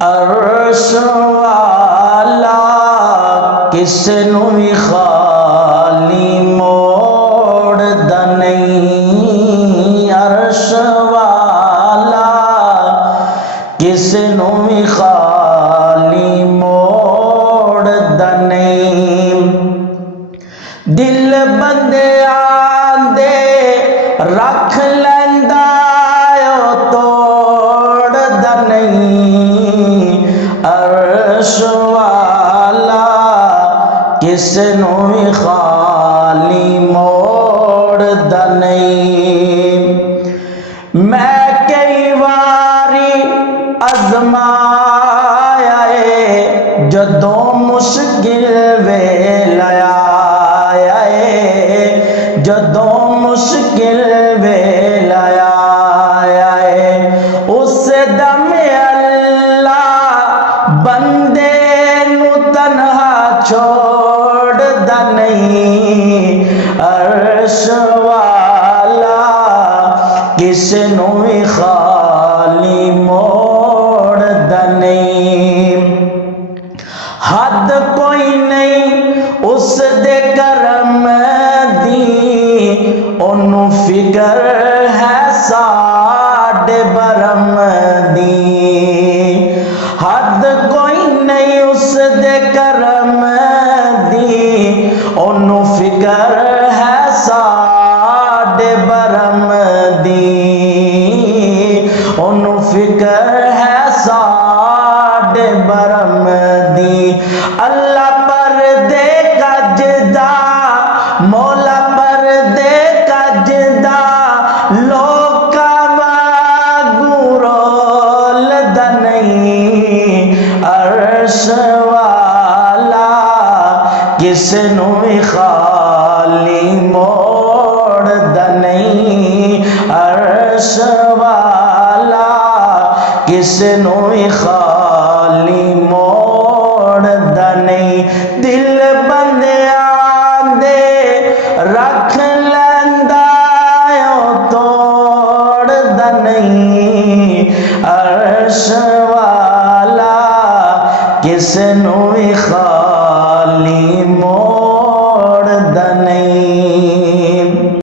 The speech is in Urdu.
عرش والا کس نو بھی خالی موڑدا نہیں، عرش والا کس نو بھی خالی موڑدا نہیں، دل بندے آندے رکھ لیندا او توڑدا نہیں، عرش والا کس نو بھی خالی موڑدا نہیں۔ میں کئی واری ازمایا ہے جدوں مشکل ویلا آیا ہے، جدوں مشکل ویلا آیا ہے، اس دم اللہ بندے نو تنہا چھوڑدا نہیں، عرش والا کس نو بھی خالی موڑدا نہیں، حد کوئی نہیں اس دے کرم دی، اونوں فکر ہے ساڈے برم دی، حد کوئی نہیں اس دے کرم دی، اونوں فکر ہے ساڈے برم دی، اونوں فکر ہے ساڈے برم دی، اللہ پر دے کجدا مولا پر دے کجدا لوکاں وانگوں رولدا نہیں، عرش والا کس نو بھی خالی موڑدا نہیں، عرش والا کس نو بھی خالی موڑدا نہیں، دل بندیاں دے رکھ لیندا او توڑدا نہیں، عرش والا کس نو بھی